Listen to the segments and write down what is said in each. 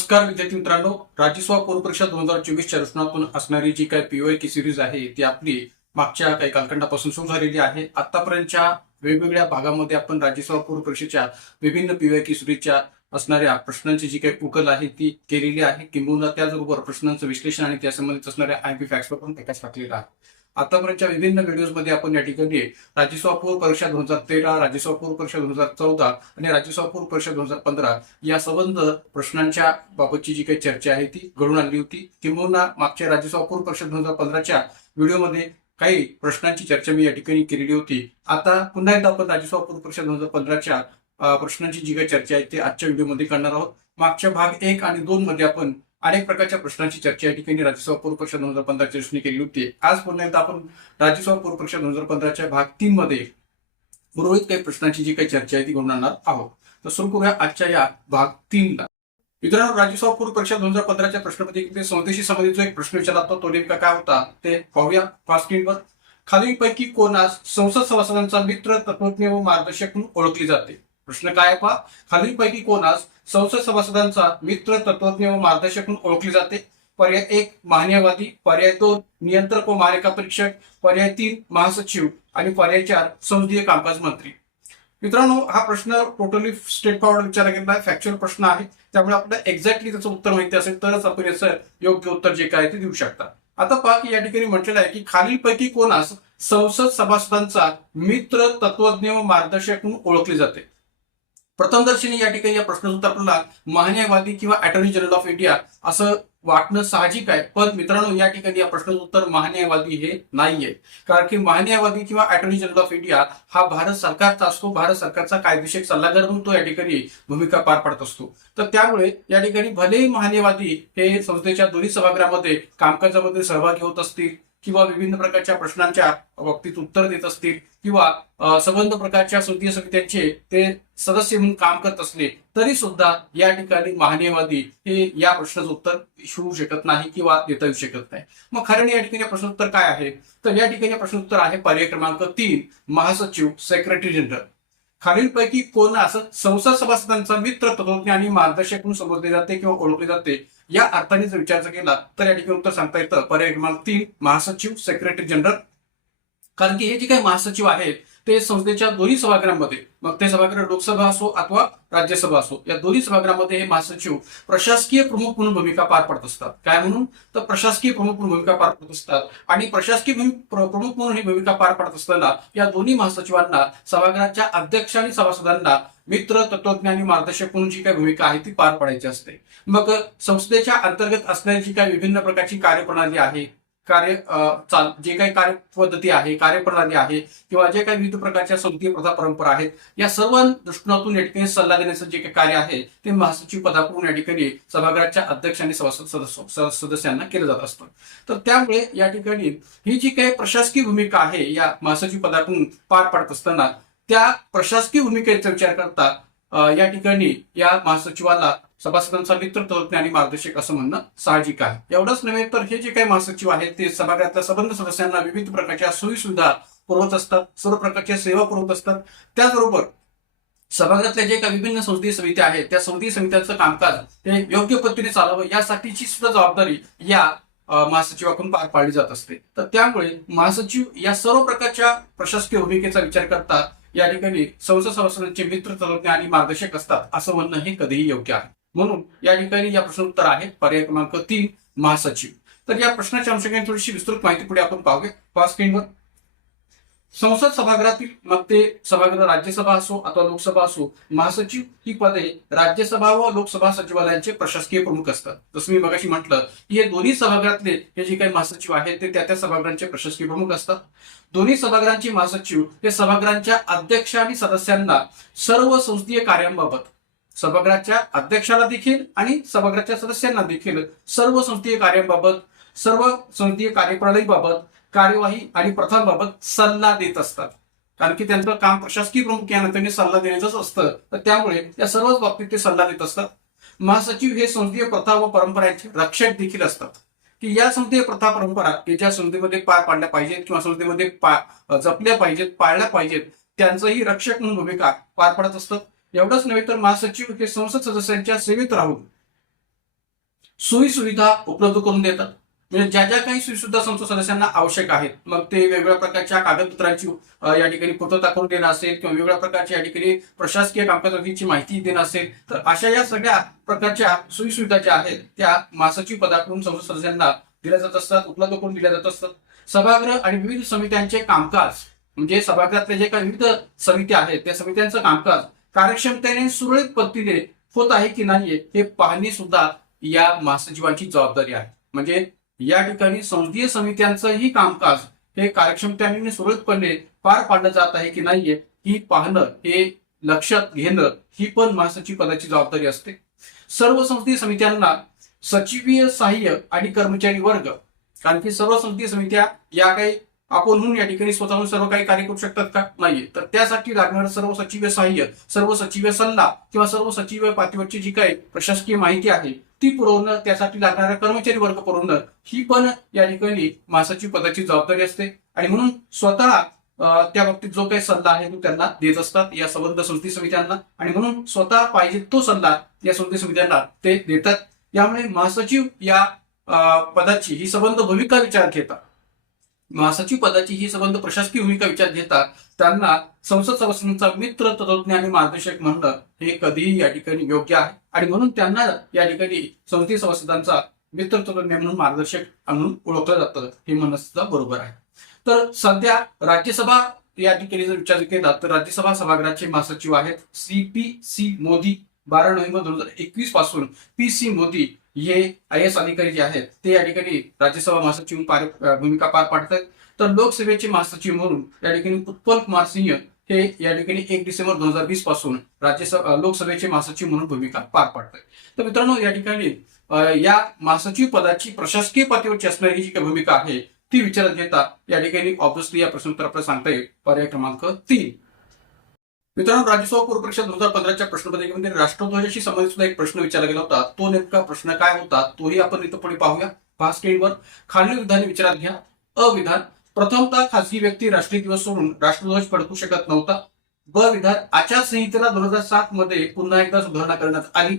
नमस्कार विद्यार्थी मित्रांनो, राज्यसेवा पूर्व परीक्षा 2024च्या रचनातून असणारी जी काही पीओए की सिरीज आहे ती आपली मागच्या काही कालखंडापासून सुरू झालेली आहे. आतापर्यंतच्या वेगवेगळ्या भागामध्ये आपण राज्यसेवा पूर्व परीक्षेच्या विभिन्न पीओए की सिरीजच्या असणाऱ्या प्रश्नांची जी काही उकल आहे ती केलेली आहे. किंबहुना त्याचबरोबर प्रश्नांचं विश्लेषण आणि त्या संबंधित असणाऱ्या आयपी फॅक्ट्सवर पण प्रकाश टाकलेला आहे. आतापर्यंतच्या विभिन्न व्हिडिओजमध्ये आपण या ठिकाणी राज्यसेवा पूर्व परीक्षा 2013, राज्यसेवा पूर्व परीक्षा 2014 आणि राज्यसेवा पूर्व परीक्षा 2015 या संबंध प्रश्नांच्या बाबतची जी काही चर्चा आहे ती घडून आणली होती. किंबहुना मागच्या राज्यसेवा पूर्व परीक्षा 2015च्या व्हिडिओमध्ये काही प्रश्नांची चर्चा मी या ठिकाणी केलेली होती. आता पुन्हा एकदा आपण राज्यसेवा पूर्व परीक्षा 2015च्या प्रश्नांची जी काही चर्चा आहे ती आजच्या व्हिडिओमध्ये करणार आहोत. मागच्या भाग 1 आणि 2 मध्ये आपण अनेक प्रकारच्या प्रश्नांची चर्चा या ठिकाणी राज्यसेवा पूर्व परीक्षा 2015च्या दृष्टीने केली होती. आज पुन्हा एकदा आपण राज्यसेवा पूर्व परीक्षा 2015च्या भाग 3 मध्ये उर्वरित काही प्रश्नांची जी काही चर्चा आहे ती घेऊन आणणार आहोत. तर सुरू करूया आजच्या या भाग 3 ला. मित्रांनो, राज्यसेवा पूर्व परीक्षा 2015च्या प्रश्नपत्रिकेमध्ये संस्थेशी संबंधित जो एक प्रश्न विचारला तो नेमका काय होता ते पाहूया. स्क्रीनवर खालीलपैकी कोणास संसद सभासदांचा मित्र, तत्वज्ञ व मार्गदर्शक म्हणून ओळखले जाते. प्रश्न काय पहा, खालीलपैकी कोणास संसद सभासदांचा मित्र, तत्वज्ञ व मार्गदर्शक म्हणून ओळखले जाते. पर्याय 1 महान्यायवादी, पर्याय 2 नियंत्रक व महालेखा परीक्षक, पर्याय 3 महासचिव आणि पर्याय 4 संसदीय कामकाज मंत्री. मित्रांनो, हा प्रश्न टोटली स्ट्रेट फॉरवर्ड विचारला गेला आहे, फॅक्च्युअल प्रश्न आहे. त्यामुळे आपल्याला एक्झॅक्टली त्याचं उत्तर माहिती असेल तरच आपण याचं योग्य उत्तर जे काय ते देऊ शकता. आता पहा की या ठिकाणी म्हटलेलं आहे की खालीलपैकी कोणास संसद सभासदांचा मित्र, तत्वज्ञ व मार्गदर्शक म्हणून ओळखले जाते. प्रथमदर्शनी या ठिकाणी या प्रश्नाचं उत्तर आपल्याला महान्यायवादी किंवा अटॉर्नी जनरल ऑफ इंडिया असं वाटणं साहजिक आहे. पण मित्रांनो, या ठिकाणी या प्रश्नाचं उत्तर महान्यायवादी हे नाहीये. कारण की महान्यायवादी किंवा अटॉर्नी जनरल ऑफ इंडिया हा भारत सरकारचा असतो, भारत सरकारचा कायदेशीर सल्लागार म्हणून तो या ठिकाणी भूमिका पार पाडत असतो. तर त्यामुळे या ठिकाणी भलेही महान्यायवादी हे संसदेच्या दोन्ही सभागृहामध्ये कामकाजामध्ये सहभागी होत असतील किंवा विविध प्रकारच्या प्रश्नांच्या बाबतीत उत्तर देत असतील किंवा संबंध प्रकारच्या संसदीय समित्यांचे ते सदस्य म्हणून काम करत असले तरी सुद्धा या ठिकाणी महान्यायवादी हे या प्रश्नाचं उत्तर शिवू शकत नाही किंवा देता येऊ शकत नाही. मग खऱ्याने या ठिकाणी प्रश्नोत्तर काय आहे, तर या ठिकाणी प्रश्नोत्तर आहे पर्याय क्रमांक 3 महासचिव, सेक्रेटरी जनरल. खालीलपैकी कोणास संसद सभासदांचा मित्र, तत्वज्ञ आणि मार्गदर्शक म्हणून संबोधले जाते किंवा ओळखले जाते या अर्थाने जर विचार केला तर या ठिकाणी उत्तर सांगता येतं पर्याय क्रमांक 3 महासचिव, सेक्रेटरी जनरल. कारण की हे जे काही महासचिव आहेत ते संसदेच्या दोन्ही सभागृहांमध्ये, मग ते सभागृह लोकसभा असो अथवा राज्यसभा असो, या दोन्ही सभागृहामध्ये हे महासचिव प्रशासकीय प्रमुख म्हणून भूमिका पार पाडत असतात. काय म्हणून, तर प्रशासकीय प्रमुख म्हणून भूमिका पार पाडत असतात. आणि प्रशासकीय प्रमुख म्हणून ही भूमिका पार पाडत असताना या दोन्ही महासचिवांना सभागृहाच्या अध्यक्ष आणि सभासदांना मित्र, तत्वज्ञ आणि मार्गदर्शक म्हणून जी काही भूमिका आहे ती पार पाडायची असते. मग संसदेच्या अंतर्गत असणारी जी काही विभिन्न प्रकारची कार्यप्रणाली आहे, जे काही कार्यपद्धती आहे, कार्यप्रणाली आहे किंवा जे काही विविध प्रकारच्या संसदीय प्रथा परंपरा आहेत, या सर्व दृष्टिकोनातून या ठिकाणी सल्ला देण्याचं जे काही कार्य आहे ते महासचिव पदाकडून या ठिकाणी सभागृहाच्या अध्यक्ष आणि सदस्यांना केलं जात असतं. तर त्यामुळे या ठिकाणी ही जी काही प्रशासकीय भूमिका आहे या महासचिव पदाकडून पार पाडत असताना त्या प्रशासकीय भूमिकेचा विचार करता या ठिकाणी या महासचिवाला सभासदांचा मित्र, तत्वज्ञ आणि मार्गदर्शक असं म्हणणं साहजिक आहे. एवढंच नव्हे तर हे जे काही महासचिव आहेत ते सभागृहातल्या संबंध सदस्यांना विविध प्रकारच्या सोयी सुविधा पुरवत असतात, सर्व प्रकारच्या सेवा पुरवत असतात. त्याचबरोबर सभागृहातल्या जे काही विभिन्न संसदीय समित्या आहेत त्या संसदीय समित्यांचं कामकाज हे योग्य पद्धतीने चालावं यासाठीची सुद्धा जबाबदारी या महासचिवाकडून पार पाडली जात असते. तर त्यामुळे महासचिव या सर्व प्रकारच्या प्रशासकीय भूमिकेचा विचार करता या ठिकाणी संसद सभासदांचे मित्र, तत्वज्ञ आणि मार्गदर्शक असतात असं म्हणणं हे कधीही योग्य आहे. म्हणून या ठिकाणी या प्रश्न उत्तर आहे पर्याय क्रमांक 3 महासचिव. तर या प्रश्नाच्या अनुषंगाने थोडीशी विस्तृत माहिती पुढे आपण पाहूया. स्क्रीनवर संसद सभागृहातील, मग ते सभागृह राज्यसभा असो अथवा लोकसभा असो, महासचिव ही पदे राज्यसभा व लोकसभा सचिवालयांचे प्रशासकीय प्रमुख असतात. जसं मी मगाशी म्हटलं की हे दोन्ही सभागृहातले हे जे काही महासचिव आहेत ते त्या सभागृहांचे प्रशासकीय प्रमुख असतात. दोन्ही सभागृहांचे महासचिव हे सभागृहांच्या अध्यक्ष आणि सदस्यांना सर्व संसदीय कार्यांबाबत, सभागृहाच्या अध्यक्षाला देखील आणि सभागृहाच्या सदस्यांना देखील सर्व संसदीय कार्यांबाबत, सर्व संसदीय कार्यप्रणालीबाबत, कार्यवाही आणि प्रथांबाबत सल्ला देत असतात. कारण की त्यांचं काम प्रशासकीय प्रमुख या नात्याने सल्ला देण्याचंच असतं. तर त्यामुळे या सर्वच बाबतीत ते सल्ला देत असतात. महासचिव हे संसदीय प्रथा व परंपरांचे रक्षक देखील असतात. की या संसदीय प्रथा परंपरा की ज्या संसदेमध्ये पार पाडल्या पाहिजेत किंवा संसदेमध्ये जपल्या पाहिजेत, पाळल्या पाहिजेत, त्यांचंही रक्षक म्हणून भूमिका पार पाडत असतात. एवढंच नव्हे तर महासचिव हे संसद सदस्यांच्या सेवेत राहून सोयी सुविधा उपलब्ध करून देतात. म्हणजे ज्या ज्या काही सुविधा संसद सदस्यांना आवश्यक आहेत, मग ते वेगवेगळ्या प्रकारच्या कागदपत्रांची या ठिकाणी पूर्तता करून देणं असेल किंवा वेगवेगळ्या प्रकारच्या या ठिकाणी प्रशासकीय कामकाजाची माहिती देणं असेल, तर अशा या सगळ्या प्रकारच्या सोयी सुविधा ज्या आहेत त्या महासचिव पदाकडून संसद सदस्यांना दिल्या जात असतात, उपलब्ध करून दिल्या जात असतात. सभागृह आणि विविध समित्यांचे कामकाज, म्हणजे सभागृहातले जे काही विविध समित्या आहेत त्या समित्यांचं कामकाज कार्यक्षमतेने सुरळीत पद्धतीने होत आहे की नाही हे पाहणे सुद्धा या महासचिवांची जबाबदारी आहे. म्हणजे या ठिकाणी संसदीय समित्यांचंही कामकाज हे कार्यक्षमतेने सुरळीतपणे पार पाडलं जात आहे की नाहीये ही पाहणं, हे लक्षात घेणं ही पण महासचिव पदाची जबाबदारी असते. सर्व संसदीय समित्यांना सचिवीय सहाय्य आणि कर्मचारी वर्ग, कारण की सर्व संसदीय समित्या या काही आपणहून या ठिकाणी स्वतःहून सर्व काही कार्य करू शकतात का? नाहीये. तर त्यासाठी लागणारं सर्व सचिव सहाय्य, सर्व सचिव सल्ला किंवा सर्व सचिव पातळीवरची जी काही प्रशासकीय माहिती आहे ती पुरवणं, त्यासाठी लागणारा कर्मचारी वर्ग पुरवणं ही पण या ठिकाणी महासचिव पदाची जबाबदारी असते. आणि म्हणून स्वतः त्या बाबतीत जो काही सल्ला आहे तो त्यांना देत असतात या संबंध संसदीय समित्यांना, आणि म्हणून स्वतः पाहिजे तो सल्ला या संसदीय समित्यांना ते देतात. यामुळे महासचिव या पदाची ही संबंध भूमिका विचारात घेतात, महासचिव पदाची ही संबंध प्रशासकीय भूमिका विचारात घेतात, त्यांना संसद सदस्यांचा मित्र, तत्वज्ञ आणि मार्गदर्शक म्हणणं हे कधीही या ठिकाणी योग्य आहे. आणि म्हणून त्यांना या ठिकाणी संसदीय सदस्यांचा मित्र, तत्वज्ञ म्हणून मार्गदर्शक म्हणून ओळखलं जातं, हे म्हणणं सुद्धा बरोबर आहे. तर सध्या राज्यसभा या ठिकाणी जर विचार केला तर राज्यसभा सभागृहाचे महासचिव आहेत CP मोदी. 12 नोव्हेंबर 2021 पासून PC मोदी हे IAS अधिकारी जे आहेत ते या ठिकाणी राज्यसभा महासचिव भूमिका पार पाडतात. तर लोकसभेचे महासचिव म्हणून या ठिकाणी उत्पल कुमार सिंह हे या ठिकाणी 1 डिसेंबर 2020 पासून लोकसभेचे महासचिव म्हणून भूमिका पार पाडतात. तर मित्रांनो, या ठिकाणी या महासचिव पदाची प्रशासकीय पातळीवरची असणारी जी काही भूमिका आहे ती विचारात घेता या ठिकाणी ऑब्व्हियसली या प्रश्नोत्तर आपल्याला सांगता येईल पर्याय क्रमांक 3. मित्रांनो, राज्यसभा पूर्व परीक्षा 2015च्या प्रश्नपत्रिकेमध्ये राष्ट्रध्वजाशी संबंधित सुद्धा एक प्रश्न विचारला गेला होता. तो नेमका प्रश्न काय होता तोही आपण इथं पुढे पाहूया. पहा स्क्रीनवर. खालील विधाने विचारात घ्या. विधान, प्रथमतः खासगी व्यक्ती राष्ट्रीय दिवस सोडून राष्ट्रध्वज फडकू शकत नव्हता. विधान, आचारसंहितेला 2007 मध्ये पुन्हा एकदा सुधारणा करण्यात आली.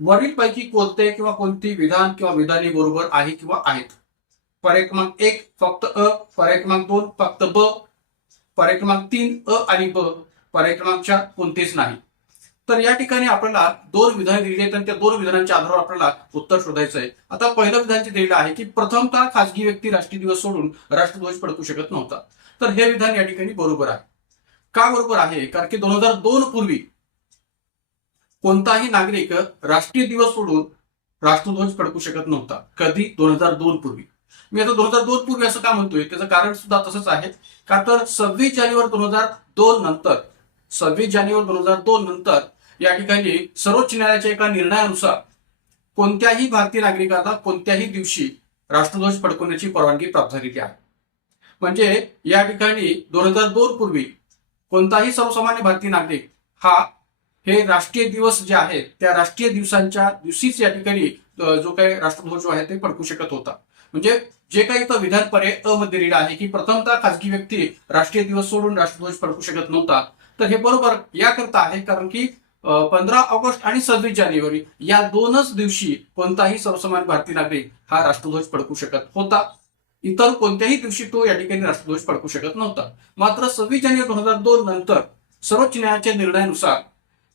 वरीलपैकी कोणते किंवा कोणती विधान किंवा विधाने बरोबर आहे किंवा आहेत? पर्याय क्रमांक 1 फक्त पर्याय क्रमांक 2 फक्त पर्याय क्रमांक 3 आणि पर्याय क्रमांक 4 कोणतेच नाही. तर या ठिकाणी आपल्याला 2 विधान दिलेली आहेत आणि त्या 2 विधानांच्या आधारावर आपल्याला उत्तर शोधायचं आहे. आता पहिलं विधान जे दिलेलं आहे की प्रथमतः खासगी व्यक्ती राष्ट्रीय दिवस सोडून राष्ट्रध्वज फडकू शकत नव्हता. तर हे विधान या ठिकाणी बरोबर आहे. का बरोबर आहे? कारण की 2002 पूर्वी कोणताही नागरिक राष्ट्रीय दिवस सोडून राष्ट्रध्वज फडकू शकत नव्हता. कधी? 2002 पूर्वी. मी आता 2002 पूर्वी असं का म्हणतोय त्याचं कारण सुद्धा तसंच आहे. का तर 26 जानेवारी 2002 नंतर 26 जानेवारी 2002 नंतर या ठिकाणी सर्वोच्च न्यायालयाच्या एका निर्णयानुसार कोणत्याही भारतीय नागरिकाला कोणत्याही दिवशी राष्ट्रध्वज फडकवण्याची परवानगी प्राप्त झालेली आहे. म्हणजे या ठिकाणी 2002 पूर्वी कोणताही सर्वसामान्य भारतीय नागरिक हे राष्ट्रीय दिवस जे आहेत त्या राष्ट्रीय दिवसांच्या दिवशीच या ठिकाणी जो काही राष्ट्रध्वज आहे ते फडकू शकत होता. म्हणजे जे काही तो विधान पर्याय मध्ये लिहिलं आहे की प्रथमतः खासगी व्यक्ती राष्ट्रीय दिवस सोडून राष्ट्रध्वज फडकू शकत नव्हता, तर हे बरोबर याकरता आहे कारण की 15 ऑगस्ट आणि 26 जानेवारी या दोनच दिवशी कोणताही सर्वसामान्य भारतीय नागरिक हा राष्ट्रध्वज फडकू शकत होता. इतर कोणत्याही दिवशी तो या ठिकाणी राष्ट्रध्वज फडकू शकत नव्हता. मात्र 26 जानेवारी 2002 नंतर सर्वोच्च न्यायालयाच्या निर्णयानुसार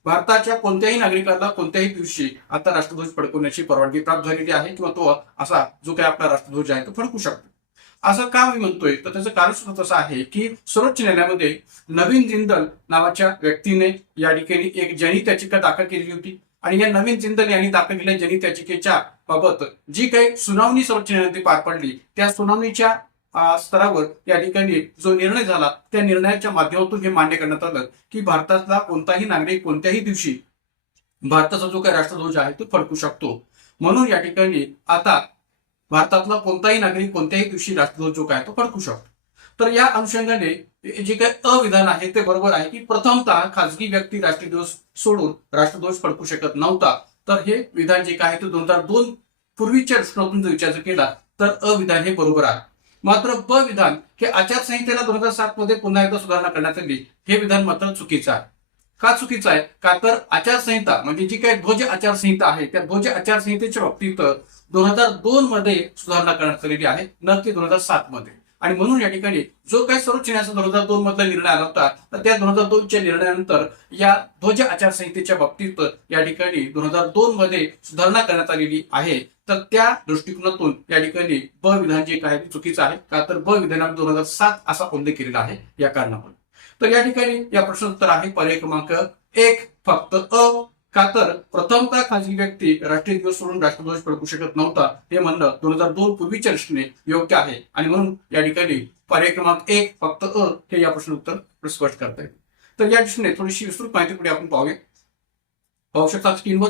भारताच्या कोणत्याही नागरिकाला कोणत्याही दिवशी आता राष्ट्रध्वज फडकवण्याची परवानगी प्राप्त झालेली आहे किंवा तो असा जो काही आपला राष्ट्रध्वज आहे तो फडकू शकतो. असं का मी म्हणतोय तर त्याचं कारण सुद्धा तसं आहे की सर्वोच्च न्यायालयामध्ये नवीन जिंदल नावाच्या व्यक्तीने या ठिकाणी एक जनहित याचिका दाखल केलेली होती आणि या नवीन जिंदल यांनी दाखल केलेल्या जनहित याचिकेच्या बाबत जी काही सुनावणी सर्वोच्च न्यायालयात पार पडली त्या सुनावणीच्या स्तरावर या ठिकाणी जो निर्णय झाला त्या निर्णयाच्या माध्यमातून हे मान्य करण्यात आलं की भारतातला कोणताही नागरिक कोणत्याही दिवशी भारताचा जो काही राष्ट्रध्वज आहे तो फडकू शकतो. म्हणून या ठिकाणी आता भारतातला कोणताही नागरिक कोणत्याही दिवशी राष्ट्रध्वज जो काय तो फडकू शकतो. तर या अनुषंगाने जे काही अविधान आहे ते बरोबर आहे की प्रथमतः खासगी व्यक्ती राष्ट्रीय दिवस सोडून राष्ट्रध्वज फडकू शकत नव्हता. तर हे विधान जे काय ते 2002 पूर्वीच्या दृष्टिकोनातून जर विचार केला तर अविधान हे बरोबर आहे. मात्र विधान हे आचारसंहितेला 2007 मध्ये पुन्हा एकदा सुधारणा करण्यात आली हे विधान मात्र चुकीचं आहे. का चुकीचं आहे? का तर आचारसंहिता म्हणजे जी काही ध्वज आचारसंहिता आहे त्या ध्वज आचारसंहितेच्या बाबतीत 2002 मध्ये सुधारणा करण्यात आलेली आहे, न की 2007 मध्ये. आणि म्हणून या ठिकाणी जो काही सर्वोच्च न्यायालयाचा 2002 मधला निर्णय आला होता, तर त्या 2002च्या निर्णयानंतर या ध्वज आचारसंहितेच्या बाबतीत या ठिकाणी 2002 मध्ये सुधारणा करण्यात आलेली आहे. तर त्या दृष्टिकोनातून या ठिकाणी ब विधान जे काय चुकीचं आहे, का तर ब विधानात 2007 असा उल्लेख केलेला आहे या कारणामुळे. तर या ठिकाणी या प्रश्नाचं उत्तर आहे पर्याय क्रमांक 1 फक्त अ. का तर प्रथमतः खाजगी व्यक्ती राष्ट्रीय दिवस सोडून राष्ट्रध्वज फडकू शकत नव्हता हे म्हणणं 2002 पूर्वीच्या दृष्टीने योग्य आहे. आणि म्हणून या ठिकाणी पर्याय क्रमांक 1 फक्त अ हे या प्रश्नाचं उत्तर स्पष्ट करता येईल. तर या दृष्टीने थोडीशी विस्तृत माहिती पुढे आपण पाहूया. पाहू शकता स्क्रीनवर.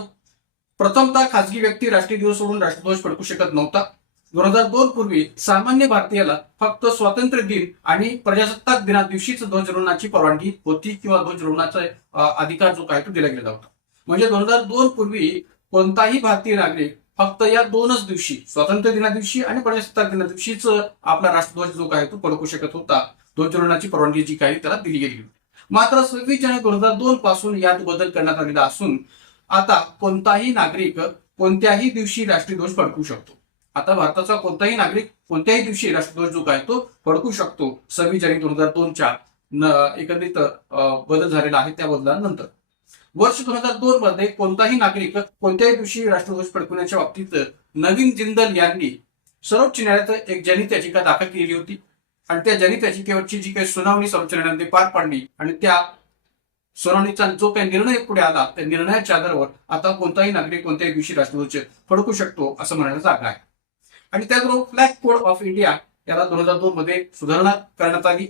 प्रथमतः खाजगी व्यक्ती राष्ट्रीय दिवस सोडून राष्ट्रध्वज फडकू शकत नव्हता. 2002 पूर्वी सामान्य भारतीयाला फक्त स्वातंत्र्य दिन आणि प्रजासत्ताक दिना दिवशीच ध्वजरोहणाची परवानगी होती किंवा ध्वजरोहणाचा अधिकार जो काय तो दिला गेला होता. म्हणजे 2002 पूर्वी कोणताही भारतीय नागरिक फक्त या दोनच दिवशी स्वातंत्र्य दिना दिवशी आणि प्रजासत्ताक दिना दिवशीच आपला राष्ट्रध्वज जो काय तो फडकू शकत होता. ध्वजरोहणाची परवानगी जी काही त्याला दिली गेली. मात्र 26 जानेवारी 2002 पासून यात बदल करण्यात आलेला असून आता कोणताही नागरिक कोणत्याही दिवशी राष्ट्रीय ध्वज फडकू शकतो. आता भारताचा कोणताही नागरिक कोणत्याही दिवशी राष्ट्रध्वज जो काय तो फडकू शकतो. 26 जानेवारी 2002च्या एकत्रित बदल झालेला आहे त्या बदलानंतर. वर्ष 2002 मध्ये कोणताही नागरिक कोणत्याही दिवशी राष्ट्रध्वज फडकवण्याच्या बाबतीत नवीन जिंदल यांनी सर्वोच्च न्यायालयात एक जनहित याचिका दाखल केली होती. आणि त्या जनहित याचिकेवरची जी काही सुनावणी सर्वोच्च न्यायालयाने पार पाडली आणि त्या सुनावणीचा जो काही निर्णय पुढे आला त्या निर्णयाच्या आधारावर आता कोणताही नागरिक कोणत्याही दिवशी राष्ट्रध्वज फडकू शकतो असं म्हणायला जागा आहे. आणि त्याचबरोबर फ्लॅग कोड ऑफ इंडिया याला 2002 मध्ये सुधारणा करण्यात आली.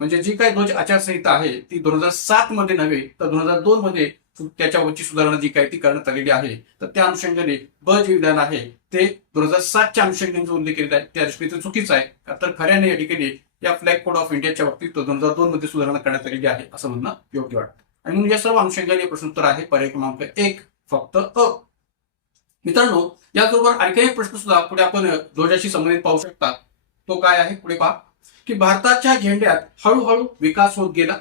म्हणजे जी काही ध्वज आचारसंहिता आहे ती 2007 मध्ये नव्हे तर 2002 मध्ये त्याच्यावरची सुधारणा जी काही ती करण्यात आलेली आहे. तर त्या अनुषंगाने ब जे विधान आहे ते 2007च्या अनुषंगाने जो उल्लेख केलेला आहे त्या दृष्टीने चुकीचं आहे. तर खऱ्याने या ठिकाणी या फ्लॅग कोड ऑफ इंडियाच्या बाबतीत 2002 मध्ये सुधारणा करण्यात आलेली आहे असं म्हणणं योग्य वाटतं. आणि म्हणून या सर्व अनुषंगाने प्रश्नोत्तर आहे पर्याय क्रमांक 1 फक्त अ. मित्रांनो याचबरोबर आणखी एक प्रश्न सुद्धा पुढे आपण ध्वजाशी संबंधित पाहू शकता. तो काय आहे पुढे पहा की भारताच्या झेंड्यात हळूहळू विकास होत गेला.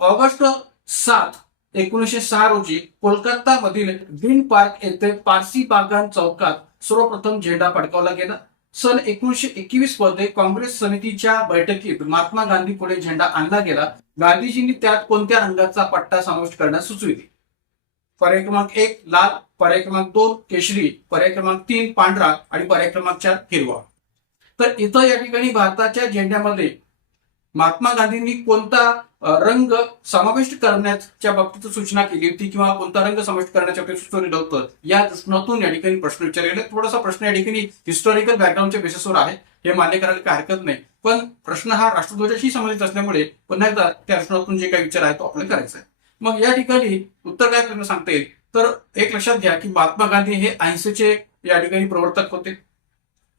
ऑगस्ट 7, 1906 रोजी कोलकाता मधील ग्रीन पार्क येथे पारसी बागान चौकात सर्वप्रथम झेंडा फडकावला गेला. सन 1921 मध्ये काँग्रेस समितीच्या बैठकीत महात्मा गांधी पुढे झेंडा आणला गेला. गांधीजींनी त्यात कोणत्या रंगाचा पट्टा समाविष्ट करण्यास सुचविले? पर्याय क्रमांक 1 लाल, पर्याय क्रमांक 2 केशरी, पर्याय क्रमांक 3 पांढरा आणि पर्याय क्रमांक 4 हिरवा. तर इथं या ठिकाणी भारताच्या झेंड्यामध्ये महात्मा गांधींनी कोणता रंग समाविष्ट करण्याच्या बाबतीत सूचना केली होती किंवा कोणता रंग समाविष्ट करण्याच्या बाबतीत सुचवलेलं होतं या दृष्टिकोनातून या ठिकाणी प्रश्न विचारलेला. थोडासा प्रश्न या ठिकाणी हिस्टॉरिकल बॅकग्राऊंडच्या बेसिसवर आहे हे मान्य करायला काही हरकत नाही. पण प्रश्न हा राष्ट्रध्वजाशी संबंधित असल्यामुळे पुन्हा एकदा त्या दृष्टिकोनातून जे काही विचार आहे तो आपल्याला करायचा आहे. मग या ठिकाणी उत्तर काय आपल्याला सांगता येईल? तर एक लक्षात घ्या की महात्मा गांधी हे अहिंसेचे या ठिकाणी प्रवर्तक होते,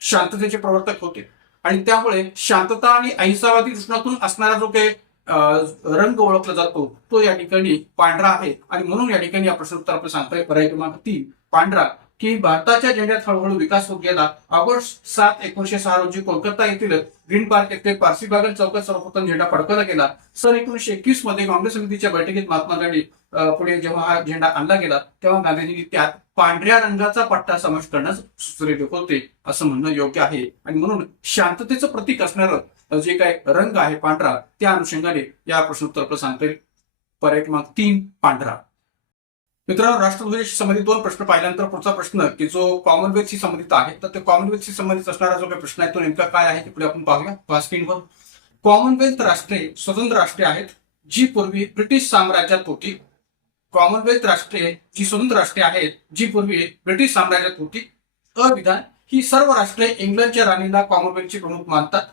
शांततेचे प्रवर्तक होते. आणि त्यामुळे शांतता आणि अहिंसावादी दृष्टिकोनातून असणारा जो काही रंग ओळखला जातो तो या ठिकाणी पांढरा आहे. आणि म्हणून या ठिकाणी या प्रश्न उत्तर आपल्याला सांगता येईल पर्याय क्रमांक 3 पांढरा. की भारताच्या झेंड्यात हळूहळू विकास होत गेला. ऑगस्ट 7, 1906 रोजी कोलकाता येथील ग्रीन पार्क येथे पारसी बागान चौकात सर्वप्रथम झेंडा फडकवला गेला. सन 1921 मध्ये काँग्रेस समितीच्या बैठकीत महात्मा गांधी पुढे जेव्हा हा झेंडा आणला गेला तेव्हा गांधीजींनी त्यात पांढऱ्या रंगाचा पट्टा समाविष्ट करण्यास सुचवलेले होते असं म्हणणं योग्य आहे. आणि म्हणून शांततेचं प्रतीक असणारं जे काय रंग आहे पांढरा त्या अनुषंगाने या प्रश्नोत्तर सांगता येईल पर्याय क्रमांक 3 पांढरा. मित्रांनो राष्ट्रध्वजाशी संबंधित 2 प्रश्न पाहिल्यानंतर पुढचा प्रश्न की जो कॉमनवेल्थशी संबंधित आहे तर ते कॉमनवेल्थशी संबंधित असणारा जो काही प्रश्न आहे तो नेमका काय आहे ते पुढे आपण पाहूया स्क्रीनवर. कॉमनवेल्थ राष्ट्रे स्वतंत्र राष्ट्रे आहेत जी पूर्वी ब्रिटिश साम्राज्यात होती. कॉमनवेल्थ राष्ट्रे जी स्वतंत्र राष्ट्रे आहेत जी पूर्वी ब्रिटिश साम्राज्यात होती. अविधान ही सर्व राष्ट्रे इंग्लंडच्या राणीला कॉमनवेल्थचे प्रमुख मानतात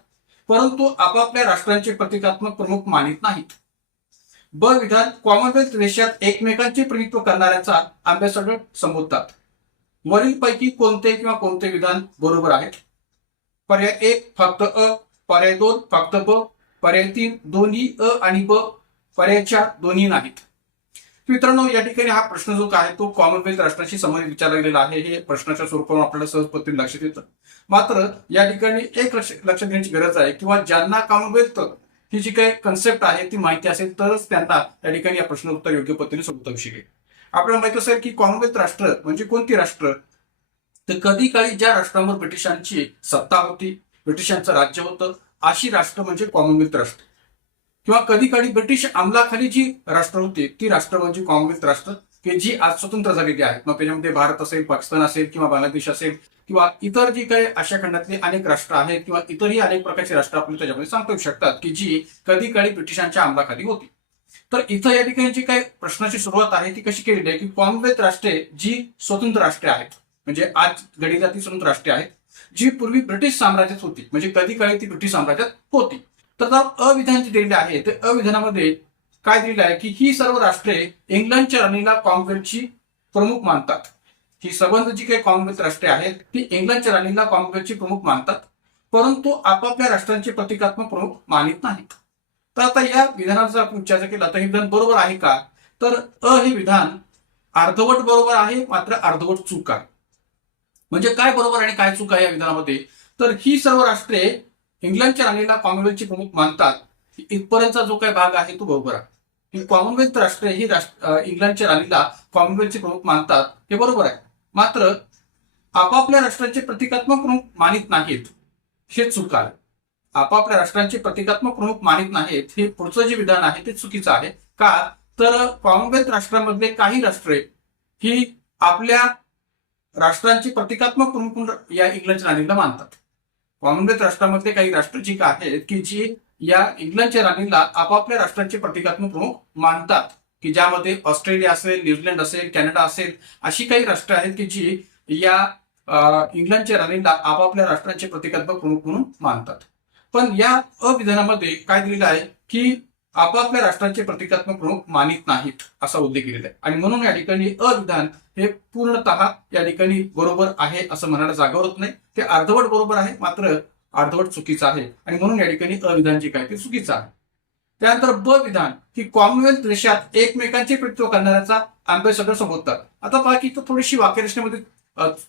परंतु आपापल्या राष्ट्रांचे प्रतिकात्मक प्रमुख मानित नाहीत. ब विधान कॉमनवेल्थ देशात एकमेकांचे प्रतिनिधित्व करणाऱ्यांचा अँबॅसॅडर संबोधतात. वरीलपैकी कोणते किंवा कोणते विधान बरोबर आहेत? पर्याय 1 फक्त अ, पर्याय 2 फक्त ब, पर्याय 3 दोन्ही अ आणि ब, पर्याय 4 दोन्ही नाहीत. मित्रांनो या ठिकाणी हा प्रश्न जो काय तो कॉमनवेल्थ राष्ट्राशी संबंधित विचारला गेलेला आहे. हे प्रश्नाच्या स्वरूपावर आपल्याला सहज पद्धतीने लक्षात येतं. मात्र या ठिकाणी एक लक्षात घेण्याची गरज आहे किंवा ज्यांना कॉमनवेल्थ ही जी काही कन्सेप्ट आहे ती माहिती असेल तरच त्यांना त्या ठिकाणी या प्रश्न उत्तर योग्य पद्धतीने सोडवता येऊ शकेल. आपल्याला माहित असेल की कॉमनवेल्थ राष्ट्र म्हणजे कोणती राष्ट्र, तर कधी काळी ज्या राष्ट्रांवर ब्रिटिशांची सत्ता होती, ब्रिटिशांचं राज्य होतं, अशी राष्ट्र म्हणजे कॉमनवेल्थ राष्ट्र. किंवा कधी काळी ब्रिटिश अंमलाखाली जी राष्ट्र होती ती राष्ट्र म्हणजे कॉमनवेल्थ राष्ट्र, की जी आज स्वतंत्र झालेली आहेत. मग त्याच्यामध्ये भारत असेल, पाकिस्तान असेल किंवा बांगलादेश असेल किंवा इतर जी काही आशिया खंडातली अनेक राष्ट्र आहेत किंवा इतरही अनेक प्रकारची राष्ट्र आपल्याला त्याच्यामध्ये सांगता येऊ शकतात की जी कधी काळी ब्रिटिशांच्या अंमलाखाली होती. तर इथं या ठिकाणी जी काही प्रश्नाची सुरुवात आहे ती कशी केलेली आहे की कॉमनवेल्थ राष्ट्रे जी स्वतंत्र राष्ट्रे आहेत, म्हणजे आज घडीला ती स्वतंत्र राष्ट्रे आहेत, जी पूर्वी ब्रिटिश साम्राज्यात होती, म्हणजे कधी काळी ती ब्रिटिश साम्राज्यात होती. तर अविधान जे दिलेले आहे ते अविधानामध्ये काय दिलेलं आहे की ही सर्व राष्ट्रे इंग्लंडच्या राणीला कॉमनवेल्थची प्रमुख मानतात. ही संबंध जी काही कॉमनवेल्थ राष्ट्रे आहेत ती इंग्लंडच्या राणीला कॉमनवेल्थची प्रमुख मानतात, परंतु आपापल्या राष्ट्रांचे प्रतिकात्मक प्रमुख मानित नाहीत. तर आता या विधानाचा जर आपण विचार केला तर हे विधान बरोबर आहे का, तर हे विधान अर्धवट बरोबर आहे मात्र अर्धवट चूक आहे. म्हणजे काय बरोबर आणि काय चूक आहे या विधानामध्ये, तर ही सर्व राष्ट्रे इंग्लंडच्या राणीला कॉमनवेल्थची प्रमुख मानतात इथपर्यंतचा जो काही भाग आहे तो बरोबर आहे. ही कॉमनवेल्थ राष्ट्रे ही इंग्लंडच्या राणीला कॉमनवेल्थचे प्रमुख मानतात हे बरोबर आहे, मात्र आपापल्या राष्ट्रांचे प्रतिकात्मक प्रमुख मानित नाहीत हे चूक आहे. आपापल्या राष्ट्रांचे प्रतिकात्मक प्रमुख मानित नाहीत हे पुढचं जे विधान आहे ते चुकीचं आहे. का, तर कॉमनवेल्थ राष्ट्रांमधले काही राष्ट्रे ही आपल्या राष्ट्रांची प्रतिकात्मक प्रमुख म्हणून या इंग्लंडच्या राणीला मानतात. कॉमनवेल्थ राष्ट्रांमधले काही राष्ट्र जी काय आहेत की जी या इंग्लंडच्या राणीला आपापल्या राष्ट्रांचे प्रतिकात्मक प्रमुख मानतात, की ज्यामध्ये ऑस्ट्रेलिया असेल, न्यूझीलंड असेल, कॅनडा असेल, अशी काही राष्ट्र आहेत की जी या इंग्लंडच्या राणीला आपापल्या राष्ट्रांचे प्रतिकात्मक प्रमुख म्हणून मानतात. पण या अविधानामध्ये काय दिलेलं आहे की आपापल्या राष्ट्रांचे प्रतिकात्मक प्रमुख मानित नाहीत असा उल्लेख केलेला आहे, आणि म्हणून या ठिकाणी अविधान हे पूर्णतः या ठिकाणी बरोबर आहे असं म्हणायला जागा होत नाही. ते अर्धवट बरोबर आहे मात्र अर्धवट चुकीचं आहे, आणि म्हणून या ठिकाणी अविधान जे काय ते चुकीचं आहे. त्यानंतर ब विधान की कॉमनवेल्थ देशात एकमेकांचे प्रतिनिधित्व करणाऱ्याचा अँबॅसेडर संबोधतात. आता पहा की इथं थोडीशी वाक्यरचनेमध्ये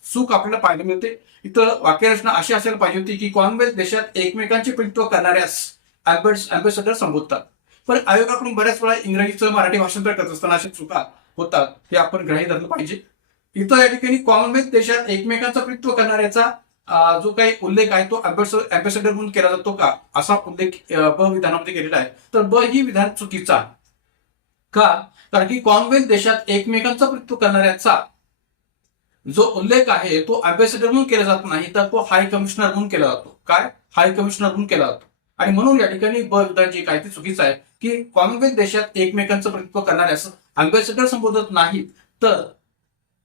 चूक आपल्याला पाहायला मिळते. इथं वाक्यरचना अशी असायला पाहिजे होती की कॉमनवेल्थ देशात एकमेकांचे प्रतिनिधित्व करणाऱ्यास अँबॅसेडर संबोधतात, पण आयोगाकडून बऱ्याच वेळा इंग्रजीचं मराठी भाषांतर करत असताना अशा चुका होतात, हे आपण ग्राह्य धरलं पाहिजे. इथं या ठिकाणी कॉमनवेल्थ देशात एकमेकांचं प्रतिनिधित्व करणाऱ्याचा जो काही उल्लेख आहे तो अँबॅसेडर म्हणून केला जातो का, असा उल्लेख ब विधानामध्ये केलेला आहे. तर ब ही विधान चुकीचा का, कारण की कॉमनवेल्थ देशात एकमेकांचं प्रतिनिधित्व करणाऱ्याचा जो उल्लेख आहे तो अँबॅसेडर म्हणून केला जात नाही, तर तो हाय कमिशनर म्हणून केला जातो. काय, हाय कमिशनर म्हणून केला जातो. आणि म्हणून या ठिकाणी ब विधान जे काय ते चुकीचं आहे की कॉमनवेल्थ देशात एकमेकांचं प्रतिनिधित्व करणाऱ्यास अँबॅसेडर संबोधत नाहीत तर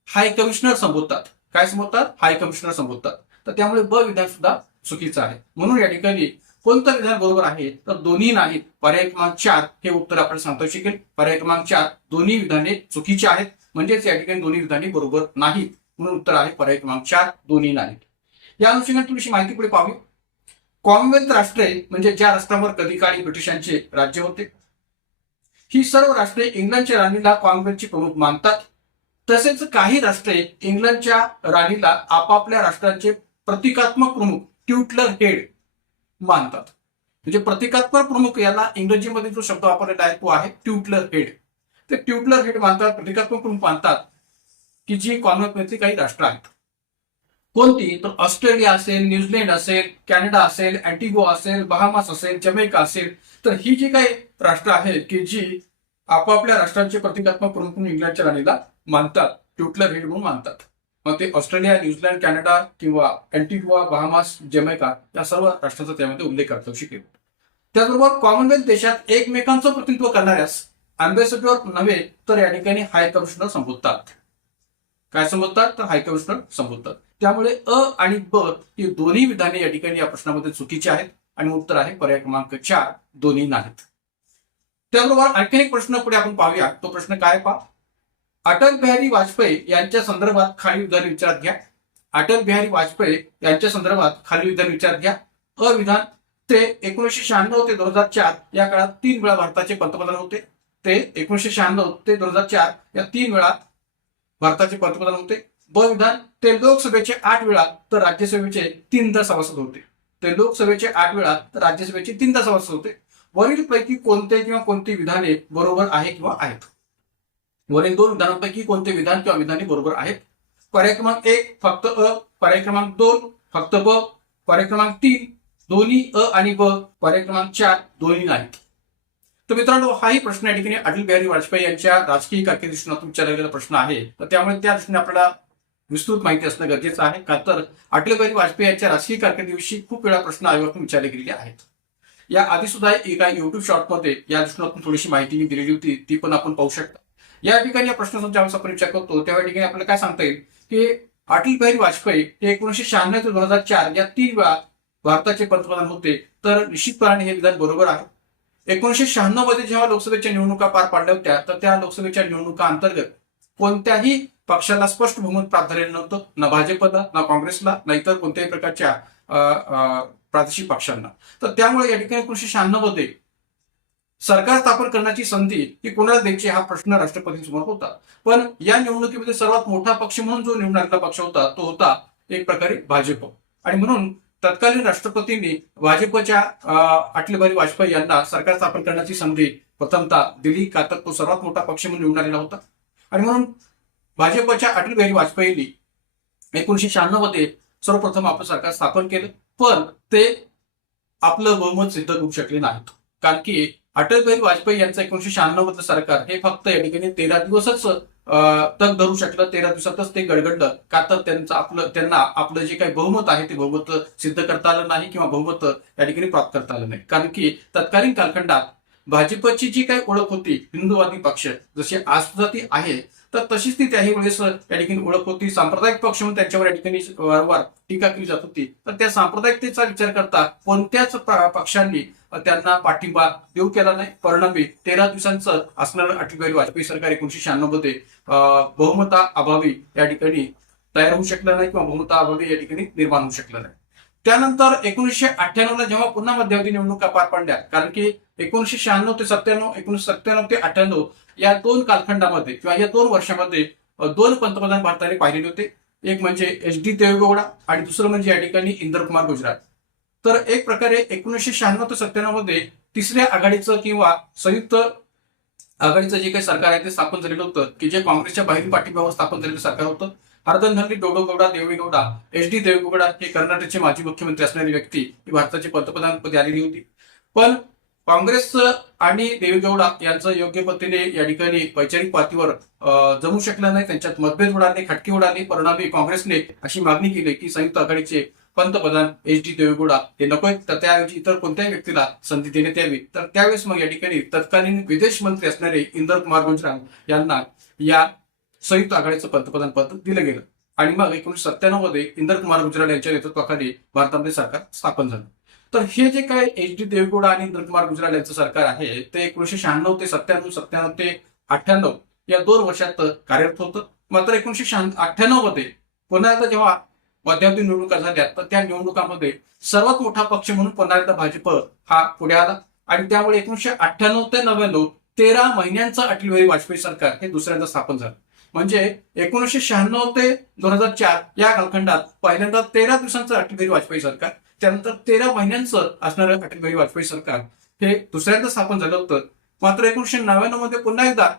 हाय कमिशनर संबोधतात. काय संबोधतात, हाय कमिशनर संबोधतात. तर त्यामुळे ब विधान सुद्धा चुकीचं आहे. म्हणून या ठिकाणी कोणतं विधान बरोबर आहे, तर दोन्ही नाहीत. पर्याय क्रमांक 4 हे उत्तर आपण सांगता शकेल. पर्याय क्रमांक 4 दोन्ही विधाने चुकीची आहेत, म्हणजेच या ठिकाणी दोन्ही विधाने बरोबर नाहीत, म्हणून उत्तर आहे पर्याय क्रमांक 4 दोन्ही नाहीत. या अनुषंगाने थोडीशी माहिती पुढे पाहूया. कॉमनवेल्थ राष्ट्रे म्हणजे ज्या राष्ट्रांवर कधी काळी ब्रिटिशांचे राज्य होते, ही सर्व राष्ट्रे इंग्लंडच्या राणीला कॉमनवेल्थचे प्रमुख मानतात. तसेच काही राष्ट्रे इंग्लंडच्या राणीला आपापल्या राष्ट्रांचे प्रतिकात्मक प्रमुख ट्युटलर हेड मानतात. म्हणजे प्रतिकात्मक प्रमुख याला इंग्रजीमध्ये जो शब्द वापरलेला आहे तो आहे ट्युटलर हेड. ते ट्युटलर हेड मानतात, प्रतिकात्मक प्रमुख मानतात की जी कॉमनवेल्थमधली काही राष्ट्र आहेत. कोणती, तर ऑस्ट्रेलिया असेल, न्यूझीलंड असेल, कॅनडा असेल, अँटिगुआ असेल, बहामास असेल, जमैका असेल. तर ही जी काही राष्ट्र आहेत की जी आपापल्या राष्ट्रांचे प्रतिकात्मक प्रमुख म्हणून इंग्लंडच्या राणीला मानतात, ट्युटलर हेड म्हणून मानतात. मग ते ऑस्ट्रेलिया, न्यूझीलंड, कॅनडा किंवा अँटिगुआ, बहामास, जमैका या सर्व राष्ट्रांचा त्यामध्ये उल्लेख करता शकेल. त्याचबरोबर कॉमनवेल्थ देशात एकमेकांचं प्रतिनिधित्व करणाऱ्यास अँबॅसेडर नव्हे तर या ठिकाणी हाय कमिशनर संबोधतात. काय संबोधतात, तर हाय कमिशनर संबोधतात. त्यामुळे अ आणि ब ही दोन्ही विधाने या ठिकाणी या प्रश्नामध्ये चुकीची आहेत, आणि उत्तर आहे पर्याय क्रमांक 4 दोन्ही नाहीत. त्याबरोबर आणखी एक प्रश्न पुढे आपण पाहूया. तो प्रश्न काय पहा, अटल बिहारी वाजपेयी यांच्या संदर्भात खालील विधान विचारात घ्या. अटल बिहारी वाजपेयी यांच्या संदर्भात खालील विधान विचारात घ्या. अ विधान, ते 1996 ते 2004 या काळात 3 वेळा भारताचे पंतप्रधान होते. ते 1996 ते 2004 या 3 वेळा भारताचे पंतप्रधान होते. ब विधान, ते लोकसभेचे 8 वेळा तर राज्यसभेचे 3दा सभासद होते. ते लोकसभेचे 8 वेळा तर राज्यसभेचे 3दा सभासद होते. वरीलपैकी कोणते किंवा कोणती विधाने बरोबर आहे किंवा आहेत? वरील दोन विधानांपैकी कोणते विधान किंवा विधाने बरोबर आहेत? पर्याय क्रमांक 1 फक्त अ, पर्याय क्रमांक 2 फक्त ब, पर्याय क्रमांक 3 दोन्ही अ आणि ब, पर्याय क्रमांक 4 दोन्ही नाहीत. तर मित्रांनो, हाही प्रश्न या ठिकाणी अटल बिहारी वाजपेयी यांच्या राजकीय कारकिर्दीतून विचारला गेलेला प्रश्न आहे. तर त्यामुळे त्या दृष्टीने आपल्याला विस्तृत माहिती असणं गरजेचं आहे, का तर अटल बिहारी वाजपेयी यांच्या राजकीय कारकिर्दीविषयी खूप वेळा प्रश्न आयोगातून विचारले गेलेले आहेत. या आधी सुद्धा एका युट्यूब शॉर्टमध्ये या दृष्टीने थोडीशी माहिती मी दिलेली होती, ती पण आपण पाहू शकता. या ठिकाणी या प्रश्नाचा ज्यावेळेस आपण विचार करतो त्या ठिकाणी आपल्याला काय सांगता येईल की अटल बिहारी वाजपेयी हे 1996 ते 2004 या 3 वेळा भारताचे पंतप्रधान होते. तर निश्चितपणे हे विधान बरोबर आहे. 1996 मध्ये जेव्हा लोकसभेच्या निवडणुका पार पाडल्या होत्या, तर त्या लोकसभेच्या निवडणुका अंतर्गत कोणत्याही पक्षाला स्पष्ट बहुमत प्राप्त झालेलं नव्हतं, ना भाजपला, ना काँग्रेसला, ना इतर कोणत्याही प्रकारच्या प्रादेशिक पक्षांना. तर त्यामुळे या ठिकाणी 1996 मध्ये सरकार स्थापन करण्याची संधी ही कोणाला द्यायची हा प्रश्न राष्ट्रपतींसमोर होता. पण या निवडणुकीमध्ये सर्वात मोठा पक्ष म्हणून जो निवडून आलेला पक्ष होता तो होता एक प्रकारे भाजप. आणि म्हणून तत्कालीन राष्ट्रपतींनी भाजपच्या अटल बिहारी वाजपेयी यांना सरकार स्थापन करण्याची संधी प्रथमतः दिली, का तर तो सर्वात मोठा पक्ष म्हणून निवडून आलेला होता. आणि म्हणून भाजपच्या अटल बिहारी वाजपेयींनी 1996 मध्ये सर्वप्रथम आपलं सरकार स्थापन केलं, पण ते आपलं बहुमत सिद्ध करू शकले नाहीत. कारण की अटल बिहारी वाजपेयी यांचं 1996 मधलं सरकार हे फक्त या ठिकाणी 13 दिवसच तग धरू शकलं. 13 दिवसातच ते गडगडलं, का तर त्यांना आपलं जे काही बहुमत आहे ते बहुमत सिद्ध करता आलं नाही किंवा बहुमत या ठिकाणी प्राप्त करता आलं नाही. कारण की तत्कालीन कालखंडात भाजपची जी काही ओळख होती हिंदुवादी पक्ष, जशी आज सुद्धा ती आहे, तर तशीच ती त्याही वेळेस या ठिकाणी ओळख होती. सांप्रदायिक पक्ष म्हणून त्यांच्यावर या ठिकाणी वारंवार टीका केली जात होती. तर त्या सांप्रदायिकतेचा विचार करता कोणत्याच पक्षांनी त्यांना पाठिंबा देऊ केला नाही. परिणामी 13 दिवसांचं असणारं अटल बिहारी वाजपेयी सरकार 1996 मध्ये बहुमता अभावी या ठिकाणी तयार होऊ शकलं नाही किंवा बहुमता अभावी या ठिकाणी निर्माण होऊ शकलं नाही. त्यानंतर 1998 ला जेव्हा पुन्हा मध्यावधी निवडणुका पार पडल्या, कारण की 1996 ते 97, 1997 ते 98 या 2 कालखंडामध्ये किंवा या 2 वर्षामध्ये 2 पंतप्रधान भारताने पाहिलेले होते. एक म्हणजे HD देवेगौडा आणि दुसरं म्हणजे या ठिकाणी इंद्रकुमार गुजराल. तर एक प्रकारे 1996 ते 97 मध्ये तिसऱ्या आघाडीचं किंवा संयुक्त आघाडीचं जे काही सरकार आहे ते स्थापन झालेलं होतं, की जे काँग्रेसच्या बाहेरील पाठिंब्यावर स्थापन झालेलं सरकार होतं. हरदनहल्ली देवेगौडा HD देवेगौडा हे कर्नाटकचे माजी मुख्यमंत्री असणारी व्यक्ती ही भारताचे पंतप्रधानपदी आलेली होती. पण काँग्रेस आणि देवेगौडा यांचं योग्य पद्धतीने या ठिकाणी वैचारिक पातळीवर जमू शकलं नाही. त्यांच्यात मतभेद उडाले, खटके उडाले. परिणामी काँग्रेसने अशी मागणी केली की संयुक्त आघाडीचे पंतप्रधान HD देवेगौडा हे नकोय, तर त्याऐवजी इतर कोणत्याही व्यक्तीला संधी देण्यात यावी. तर त्यावेळेस मग या ठिकाणी तत्कालीन विदेश मंत्री असणारे इंद्रकुमार गुजराल यांना या संयुक्त आघाडीचं पंतप्रधान पद दिलं गेलं. आणि मग 1997 मध्ये इंद्रकुमार गुजराल यांच्या नेतृत्वाखाली भारतामध्ये सरकार स्थापन झालं. तर हे जे काय HD देवेगौडा आणि इंद्रकुमार गुजराल यांचं सरकार आहे ते 1996 ते 97, 97 ते 98 या 2 वर्षात कार्यरत होतं. मात्र 1998 मध्ये पुन्हा एकदा जेव्हा मध्यावधी निवडणुका झाल्या, तर त्या निवडणुकांमध्ये सर्वात मोठा पक्ष म्हणून पुन्हा एकदा भाजप हा पुढे आला. आणि त्यामुळे 1998 ते 99 13 महिन्यांचं अटल बिहारी वाजपेयी सरकार हे दुसऱ्यांदा स्थापन झालं. म्हणजे 1996 ते 2004 या कालखंडात पहिल्यांदा 13 दिवसांचं अटल बिहारी वाजपेयी सरकार, त्यानंतर 13 महिन्यांचं असणारं अटल बिहारी वाजपेयी सरकार हे दुसऱ्यांदा स्थापन झालं होतं. मात्र 1999 मध्ये पुन्हा एकदा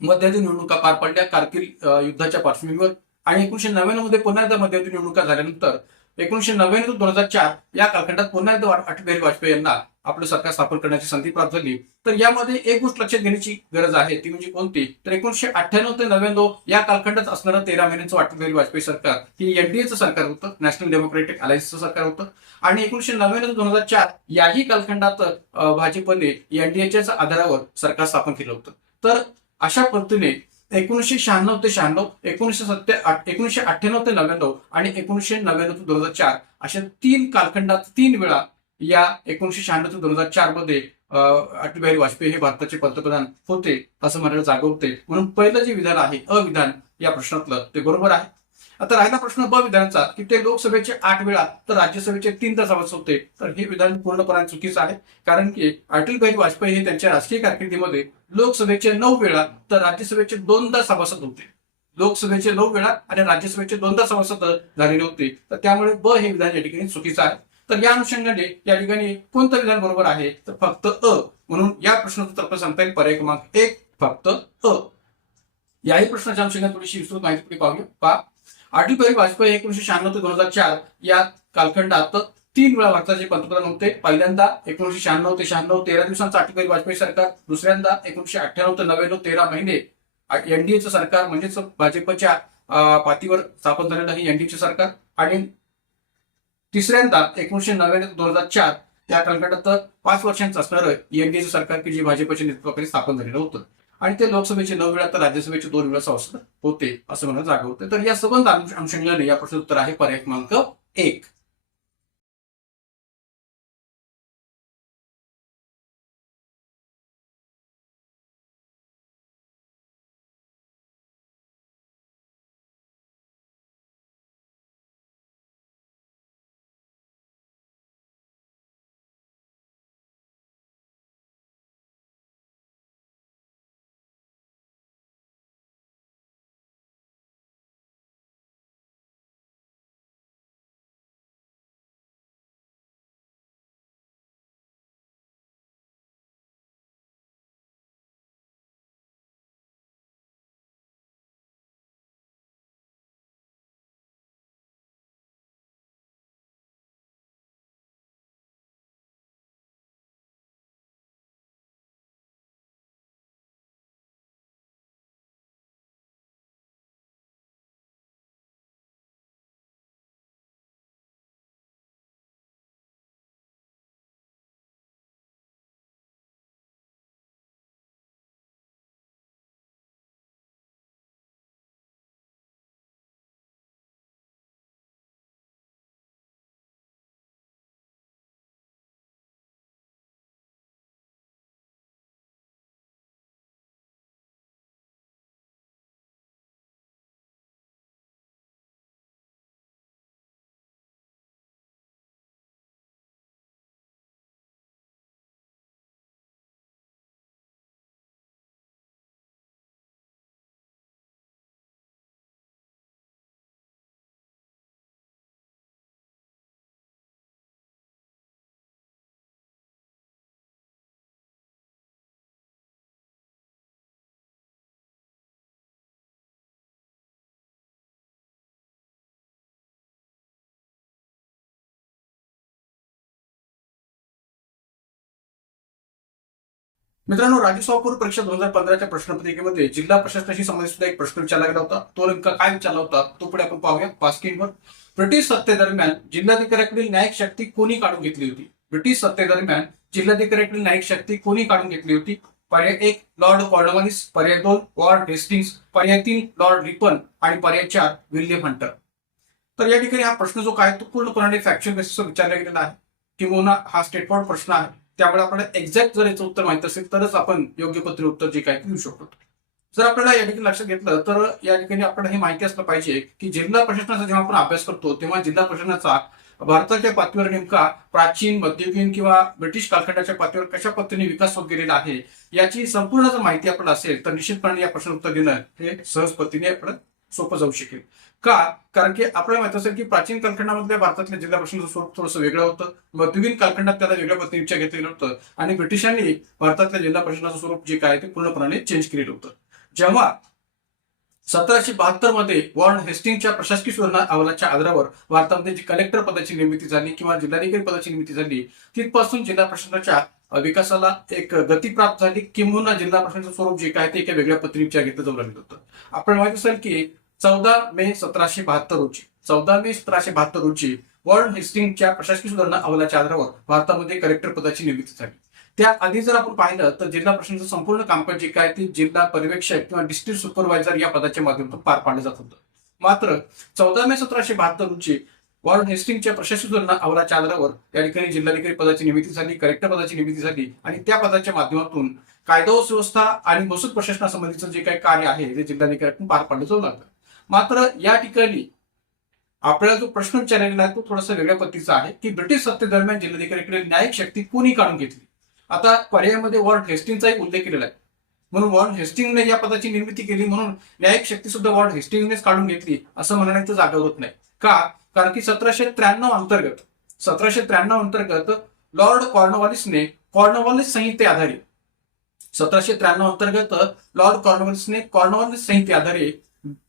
मध्यावधी निवडणुका पार पडल्या कारगिल युद्धाच्या पार्श्वभूमीवर. आणि 1999 मध्ये पुन्हा एकदा मध्यावधी निवडणुका झाल्यानंतर 1999 ते 2004 या कालखंडात पुन्हा एकदा अटल बिहारी वाजपेयी यांना आपलं सरकार स्थापन करण्याची संधी प्राप्त झाली. तर यामध्ये एक गोष्ट लक्षात घेण्याची गरज आहे, ती म्हणजे कोणती, तर 1998 ते 99 या कालखंडात असणारं 13 महिन्यांचं अटल बिहारी वाजपेयी सरकार ही NDAचं सरकार होतं, नॅशनल डेमोक्रेटिक अलायन्सचं सरकार होतं. आणि 1999 ते 2004 याही कालखंडात भाजपने NDAच्याच आधारावर सरकार स्थापन केलं होतं. तर अशा पद्धतीने 1996 ते 96, 1998 ते 99 आणि 1999 ते 2004 अशा 3 कालखंडात 3 वेळा या 1996 ते 2004 मध्ये अटल बिहारी वाजपेयी हे भारताचे पंतप्रधान होते असं म्हणायला जागा होते. म्हणून पहिलं जे विधान आहे अविधान या प्रश्नातलं ते बरोबर आहे. आता राहिला प्रश्न ब विधानाचा, की ते लोकसभेचे 8 वेळा तर राज्यसभेचे 3दा सभासद होते. तर हे विधान पूर्णपणे चुकीचं आहे. कारण की अटल बिहारी वाजपेयी हे त्यांच्या राजकीय कारकिर्दीमध्ये लोकसभेचे 9 वेळा तर राज्यसभेचे 2दा सभासद होते. लोकसभेचे 9 वेळा आणि राज्यसभेचे 2दा सभासद झालेले होते. तर त्यामुळे ब हे विधान या ठिकाणी चुकीचं आहे. तर या अनुषंगाने या ठिकाणी कोणतं विधान बरोबर आहे, तर फक्त अ. म्हणून या प्रश्नाचं उत्तर आपल्याला सांगता येईल पर्याय क्रमांक 1 फक्त अ. याही प्रश्नाच्या अनुषंगाने थोडीशी विस्तृत माहिती पुढे पाहूया. पहा, अटल बिहारी वाजपेयी 1996 ते 2004 या कालखंडात 3 वेळा भारताचे पंतप्रधान होते. पहिल्यांदा 1996 ते 96 13 दिवसांचं अटल बिहारी वाजपेयी सरकार, दुसऱ्यांदा 1998 ते 99 13 महिने एनडीएचं सरकार म्हणजेच भाजपच्या पातीवर स्थापन झालेलं आहे एनडीएचे सरकार, आणि तिसऱ्यांदा 1999 ते 2004 या कालखंडात 5 वर्षांचं असणारं एनडीएचं सरकार की जे भाजपच्या नेतृत्वाखाली स्थापन झालेलं होतं, आणि ते लोकसभेचे 9 वेळा तर राज्यसभेचे 2 वेळा संसद होते असं म्हणून जागा होते. तर या संबंध अनुषंगाने या प्रश्नाचं उत्तर आहे पर्याय क्रमांक 1. मित्रांनो, राज्यसभा पूर्व परीक्षा 2015च्या प्रश्नपत्रिकेमध्ये जिल्हा प्रशासनाशी संबंधित सुद्धा एक प्रश्न विचारला गेला होता. तो नेमका काय विचारला होता तो पुढे आपण पाहूया स्क्रीनवर. ब्रिटिश सत्तेदरम्यान जिल्हाधिकाऱ्याकडील न्यायिक शक्ती कोणी काढून घेतली होती? ब्रिटिश सत्तेदरम्यान जिल्हाधिकाऱ्याकडील न्यायिक शक्ती कोणी काढून घेतली होती? पर्याय 1 लॉर्ड कॉर्नवालिस, पर्याय 2 लॉर्ड हेस्टिंग्स, पर्याय 3 लॉर्ड रिपन आणि पर्याय 4 विल्यम हंटर. तर या ठिकाणी हा प्रश्न जो काय तो पूर्णपणे फॅक्च्युअल बेसिसवर विचारला गेलेला आहे, किंवा हा स्टेटफॉर्ड प्रश्न आहे. त्यामुळे आपल्याला एक्झॅक्ट जर याचं उत्तर माहित असेल तरच आपण योग्य पत्र उत्तर जे काय देऊ शकतो. जर आपल्याला या ठिकाणी लक्षात घेतलं तर या ठिकाणी आपल्याला हे माहिती असलं पाहिजे की जिल्हा प्रशासनाचा जेव्हा आपण अभ्यास करतो तेव्हा जिल्हा प्रशासनाचा भारताच्या पातळीवर नेमका प्राचीन, मध्ययुगीन किंवा ब्रिटिश कालखंडाच्या पातळीवर कशा पद्धतीने विकास होत गेलेला आहे याची संपूर्ण जर माहिती आपल्याला असेल तर निश्चितपणे या प्रश्न उत्तर देणं हे सहज पद्धतीने आपल्याला सोपं जाऊ शकेल. का? कारण की आपल्याला माहित असेल की प्राचीन कालखंडामधल्या भारतातल्या जिल्हा प्रशासनाचं स्वरूप थोडंसं वेगळं होतं, मध्ययुगीन कालखंडात त्याला वेगळ्या पद्धतीने विचार घेतलेलं होतं, आणि ब्रिटिशांनी भारतातल्या जिल्हा प्रशासनाचं स्वरूप जे काय ते पूर्णपणे चेंज केलेलं होतं. जेव्हा 1772 मध्ये वॉर्न हेस्टिंगच्या प्रशासकीय सुधारणा अहवालाच्या आधारावर भारतामध्ये जी कलेक्टर पदाची निर्मिती झाली किंवा जिल्हाधिकारी पदाची निर्मिती झाली, तिथपासून जिल्हा प्रशासनाच्या विकासाला एक गती प्राप्त झाली, किंवा जिल्हा प्रशासनाचं स्वरूप जे काय ते एका वेगळ्या पद्धतीने विचार घेतलं जाऊ लागलं होतं. आपल्याला माहित असेल की 14 मे 1772 रोजी वॉर्न हेस्टिंगच्या प्रशासकीय सुधारणा अहवालाच्या आधारावर भारतामध्ये कलेक्टर पदाची निर्मिती झाली. त्याआधी जर आपण पाहिलं तर जिल्हा प्रशासनाचं संपूर्ण कामकाज जे काय ते जिल्हा पर्यवेक्षक किंवा डिस्ट्रिक्ट सुपरवायझर या पदाच्या माध्यमातून पार पाडलं जात होतं. मात्र 14 मे 1772 रोजी वॉर्न हेस्टिंगच्या प्रशासकीय सुधारणा अहवालाच्या आधारावर या ठिकाणी जिल्हाधिकारी पदाची निर्मिती झाली, कलेक्टर पदाची निर्मिती झाली, आणि त्या पदाच्या माध्यमातून कायदा व सुव्यवस्था आणि महसूल प्रशासनासंबंधीचं जे काही कार्य आहे ते जिल्हाधिकाऱ्यांकडून पार पाडलं जाऊ लागलं. मात्र या ठिकाणी आपल्याला जो प्रश्न विचारलेला आहे तो थोडासा वेगळ्या पद्धतीचा आहे की ब्रिटिश सत्तेदरम्यान जिल्हाधिकाऱ्याकडे न्यायिक शक्ती कोणी काढून घेतली. आता पर्यायामध्ये वॉर्न हेस्टिंगचाही उल्लेख केलेला आहे, म्हणून वॉर्न हेस्टिंगने या पदाची निर्मिती केली म्हणून न्यायिक शक्ती सुद्धा वॉर्न हेस्टिंगनेच काढून घेतली असं म्हणण्याची जागा होत नाही. का? कारण की 1793 अंतर्गत 1793 अंतर्गत लॉर्ड कॉर्नवॉलिसने कॉर्नवॉलिस संहिते आधारे 1793 अंतर्गत लॉर्ड कॉर्नवॉलिस संहिते आधारे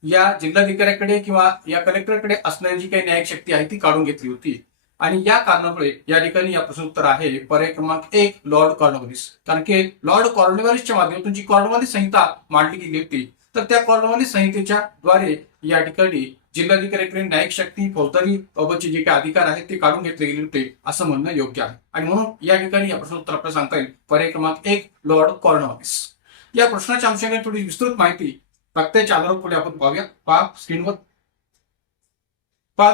या जिल्हाधिकाऱ्याकडे किंवा या कलेक्टरकडे असणारी जी काही न्यायिक शक्ती आहे ती काढून घेतली होती. आणि या कारणामुळे या ठिकाणी या प्रश्नोत्तर आहे पर्याय क्रमांक 1 लॉर्ड कॉर्नवॉलिस. कारण की लॉर्ड कॉर्नवॉलिसच्या माध्यमातून जी कॉर्नवॉलिस संहिता मांडली गेली होती तर त्या कॉर्नवॉलिस संहितेच्या द्वारे या ठिकाणी जिल्हाधिकाऱ्याकडे न्यायिक शक्ती फौजदारी बाबतचे जे काही अधिकार आहेत ते काढून घेतले गेले होते असं म्हणणं योग्य आहे. आणि म्हणून या ठिकाणी या प्रश्नोत्तर आपल्याला सांगता येईल पर्याय क्रमांक 1 लॉर्ड कॉर्नवॉलिस. या प्रश्नाच्या अंशाने थोडी विस्तृत माहिती तक्त्याच्या आधारावर पुढे आपण पाहूया. पहा स्क्रीनवर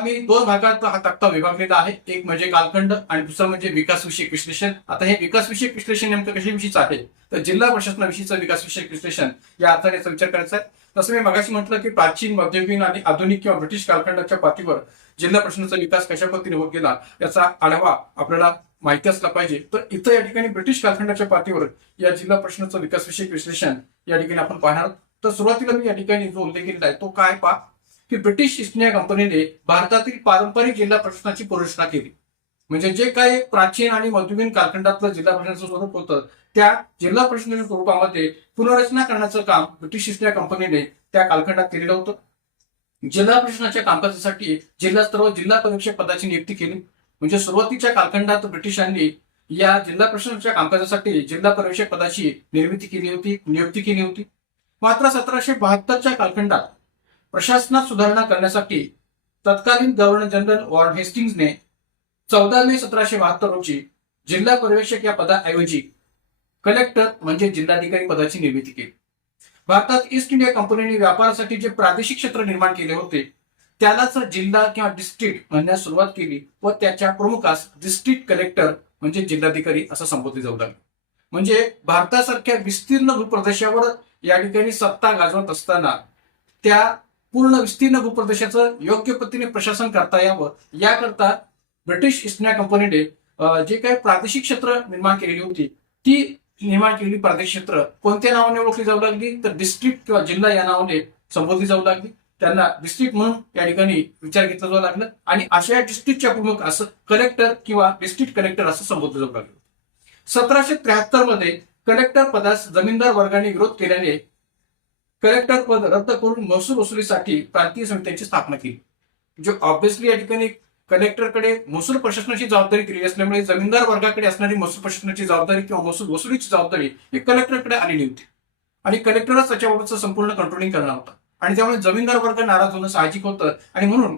मी 2 भागात हा तक्ता विभागलेला आहे. एक म्हणजे कालखंड आणि दुसरा म्हणजे विकासविषयक विश्लेषण. आता हे विकासविषयक विश्लेषण नेमकं कशाविषयीचं आहे तर जिल्हा प्रशासनाविषयीचं विकासविषयक विश्लेषण या अर्थाने याचा विचार करायचा आहे. तसं मी मगाशी म्हटलं की प्राचीन, मध्ययुगीन आणि आधुनिक किंवा ब्रिटिश कालखंडाच्या पातळीवर जिल्हा प्रशासनाचा विकास कशा पद्धतीने होत गेला याचा आढावा आपल्याला माहिती असला पाहिजे. तर इथं या ठिकाणी ब्रिटिश कालखंडाच्या पातळीवर या जिल्हा प्रशासनाचं विकासविषयक विश्लेषण या ठिकाणी आपण पाहणार आहोत. तर सुरुवातीला मी या ठिकाणी जो उल्लेख केलेला आहे तो काय पहा की ब्रिटिश ईस्ट इंडिया कंपनीने भारतातील पारंपरिक जिल्हा प्रशासनाची पुनर्रचना केली. म्हणजे जे काही प्राचीन आणि मध्ययुगीन कालखंडातलं जिल्हा प्रशासनाचं स्वरूप होतं त्या जिल्हा प्रशासनाच्या स्वरूपामध्ये पुनर्रचना करण्याचं काम ब्रिटिश ईस्ट इंडिया कंपनीने त्या कालखंडात केलेलं होतं. जिल्हा प्रशासनाच्या कामकाजासाठी जिल्हा स्तरावर जिल्हा पर्यवेक्षक पदाची नियुक्ती केली. म्हणजे सुरुवातीच्या कालखंडात ब्रिटिशांनी या जिल्हा प्रशासनाच्या कामकाजासाठी जिल्हा पर्यवेक्षक पदाची नियुक्ती केली होती. मात्र 1772च्या कालखंडात प्रशासनात सुधारणा करण्यासाठी तत्कालीन गव्हर्नर जनरल वॉर्ड हेस्टिंग्सने 14 मे 1772 रोजी जिल्हा पर्यवेक्षक या पदाऐवजी कलेक्टर म्हणजे जिल्हाधिकारी पदाची निर्मिती केली. भारतात ईस्ट इंडिया कंपनीने व्यापारासाठी जे प्रादेशिक क्षेत्र निर्माण केले होते त्यालाच जिल्हा किंवा डिस्ट्रिक्ट म्हणण्यास सुरुवात केली व त्याच्या प्रमुखास डिस्ट्रिक्ट कलेक्टर म्हणजे जिल्हाधिकारी असं संबोधले जाऊ लागले. म्हणजे भारतासारख्या विस्तीर्ण भूप्रदेशावर या ठिकाणी सत्ता गाजवत असताना त्या पूर्ण विस्तीर्ण भूप्रदेशाचं योग्य पद्धतीने प्रशासन करता यावं याकरता ब्रिटिश ईस्ट इंडिया कंपनीने जे काही प्रादेशिक क्षेत्र निर्माण केलेली होती ती निर्माण केलेली प्रादेशिक क्षेत्र कोणत्या नावाने ओळखली जाऊ लागली तर डिस्ट्रिक्ट किंवा जिल्हा या नावाने संबोधली जाऊ लागली. त्यांना डिस्ट्रिक्ट म्हणून या ठिकाणी विचार घेतला जाऊ लागला आणि अशा डिस्ट्रिक्टच्या प्रमुख असं कलेक्टर किंवा डिस्ट्रिक्ट कलेक्टर असं संबोधलं जाऊ लागलं. 1773 मध्ये कलेक्टर पदास जमीनदार वर्गाने विरोध केल्याने कलेक्टर पद रद्द करून महसूल वसुलीसाठी प्रांतीय समित्यांची स्थापना केली. जो ऑब्व्हियसली या ठिकाणी कलेक्टरकडे महसूल प्रशासनाची जबाबदारी दिली असल्यामुळे जमीनदार वर्गाकडे असणारी महसूल प्रशासनाची जबाबदारी किंवा महसूल वसुलीची जबाबदारी ही कलेक्टरकडे आलेली होती आणि कलेक्टरच त्याच्याबाबतचं संपूर्ण कंट्रोलिंग करणार होता. आणि त्यामुळे जमीनदार वर्ग नाराज होणं साहजिक होतं आणि म्हणून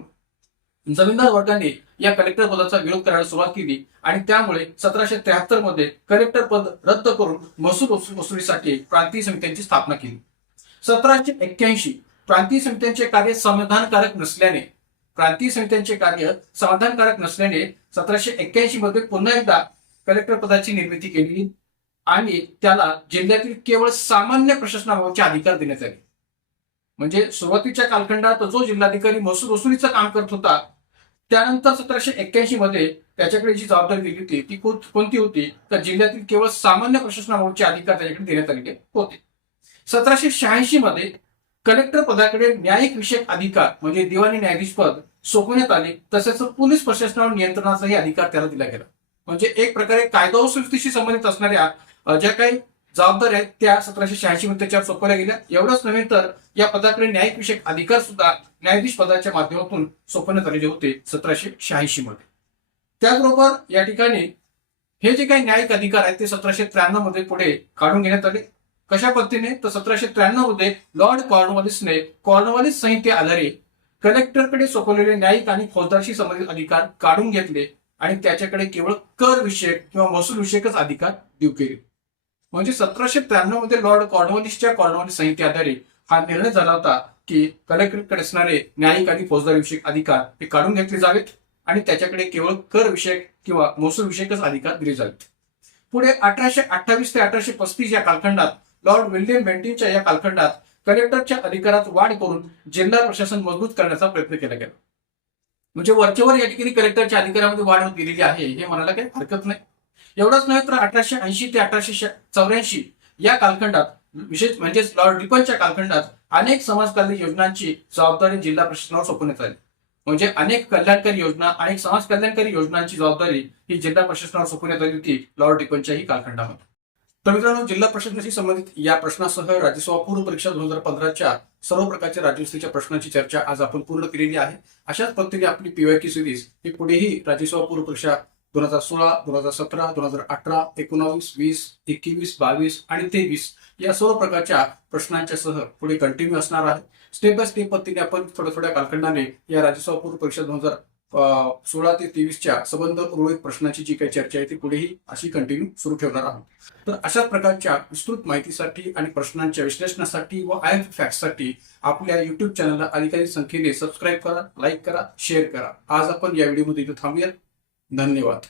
जमीनदार वर्गाने या कलेक्टर पदाचा विरोध करायला सुरुवात केली आणि त्यामुळे 1773 मध्ये कलेक्टर पद रद्द करून महसूल वसुलीसाठी प्रांतीय समित्यांची स्थापना केली. 1781 प्रांतीय समित्यांचे कार्य समाधानकारक नसल्याने 1781 मध्ये पुन्हा एकदा कलेक्टर पदाची निर्मिती केली आणि त्याला जिल्ह्यातील केवळ सामान्य प्रशासनाबाबतचे अधिकार देण्यात आले. म्हणजे सुरुवातीच्या कालखंडात जो जिल्हाधिकारी महसूल वसुलीचं काम करत होता त्यानंतर 1781 मध्ये त्याच्याकडे जी जबाबदारी दिली होती ती कोणती होती तर जिल्ह्यातील केवळ सामान्य प्रशासनाबाबतचे अधिकार त्याच्याकडे देण्यात आलेले होते. 1786 मध्ये कलेक्टर पदाकडे न्यायिक विषयक अधिकार म्हणजे दिवाणी न्यायाधीश पद सोपवण्यात आले. तसेच पोलीस प्रशासनावर नियंत्रणाचाही अधिकार त्याला दिला गेला. म्हणजे एक प्रकारे कायदा व सुव्यवस्थेशी संबंधित असणाऱ्या ज्या काही जबाबदाऱ्या आहेत त्या 1786 मध्ये त्याच्यावर सोपवल्या गेल्या. एवढंच नव्हे तर या पदाकडे न्यायिक विषयक अधिकार सुद्धा न्यायाधीश पदाच्या माध्यमातून सोपवण्यात आलेले होते 1786 मध्ये. त्याचबरोबर या ठिकाणी हे जे काही न्यायिक अधिकार आहेत ते 1793 मध्ये पुढे काढून घेण्यात आले. कशा पद्धतीने तर 1793 मध्ये लॉर्ड कॉर्नवॉलिसने कॉर्नवॉलिस संहिते आधारे कलेक्टरकडे सोपवलेले न्यायिक आणि फौजदारीशी संबंधित अधिकार काढून घेतले आणि त्याच्याकडे केवळ कर विषयक किंवा महसूल विषयकच अधिकार देऊ केले. म्हणजे 1793 मध्ये लॉर्ड कॉर्नवॉलिसच्या कॉर्नवॉलिस संहिते आधारे हा निर्णय झाला होता की कलेक्टरकडे असणारे न्यायिक आणि फौजदारी विषयक अधिकार हे काढून घेतले जावेत आणि त्याच्याकडे केवळ कर विषयक किंवा महसूल विषयकच अधिकार दिले जावेत. पुढे 1828 ते 1835 या कालखंडात लॉर्ड विल्यम बेंटिंगच्या या कालखंडात कलेक्टरच्या अधिकारात वाढ करून जिल्हा प्रशासन मजबूत करण्याचा प्रयत्न केला गेला. म्हणजे वरचेवर या ठिकाणी कलेक्टरच्या अधिकारामध्ये वाढ होत गेलेली आहे हे म्हणायला काही हरकत नाही. एवढंच नव्हे तर 1880 ते 1884 या कालखंडात विशेष म्हणजे लॉर्ड रिपनच्या कालखंडात अनेक समाजकालीन योजनांची जबाबदारी जिल्हा प्रशासनावर सोपवण्यात आली. म्हणजे अनेक कल्याणकारी योजना, अनेक समाज कल्याणकारी योजनांची जबाबदारी ही जिल्हा प्रशासनावर सोपवण्यात आली होती लॉर्ड रिपनच्याही कालखंडामध्ये. तर मित्रांनो, जिल्हा प्रशासनाशी संबंधित या प्रश्नासह राज्यसभा पूर्व परीक्षा 2015च्या सर्व प्रकारच्या राज्यसेवेच्या प्रश्नांची चर्चा आज आपण पूर्ण केलेली आहे. अशाच पद्धतीने आपली पीवायक्यू सिरीज ही पुढेही राज्यसभा पूर्व परीक्षा 2016, 2017, 2018, 19, 20, 21, 22 आणि 23 या सर्व प्रकारच्या प्रश्नांच्या सह पुढे कंटिन्यू असणार आहे. स्टेप बाय स्टेप पद्धतीने आपण थोड्या थोड्या कालखंडाने या राज्यसभा पूर्व परीक्षा 2016 ते 23च्या संबंध उर्वरित प्रश्नांची जी काही चर्चा आहे ती पुढेही अशी कंटिन्यू सुरू ठेवणार आहोत. तर अशाच प्रकारच्या विस्तृत माहितीसाठी आणि प्रश्नांच्या विश्लेषणासाठी व IMP फॅक्टसाठी आपल्या युट्यूब चॅनलला अधिकाधिक संख्येने सबस्क्राईब करा, लाईक करा, शेअर करा. आज आपण या व्हिडिओमध्ये इथे थांबूया. धन्यवाद.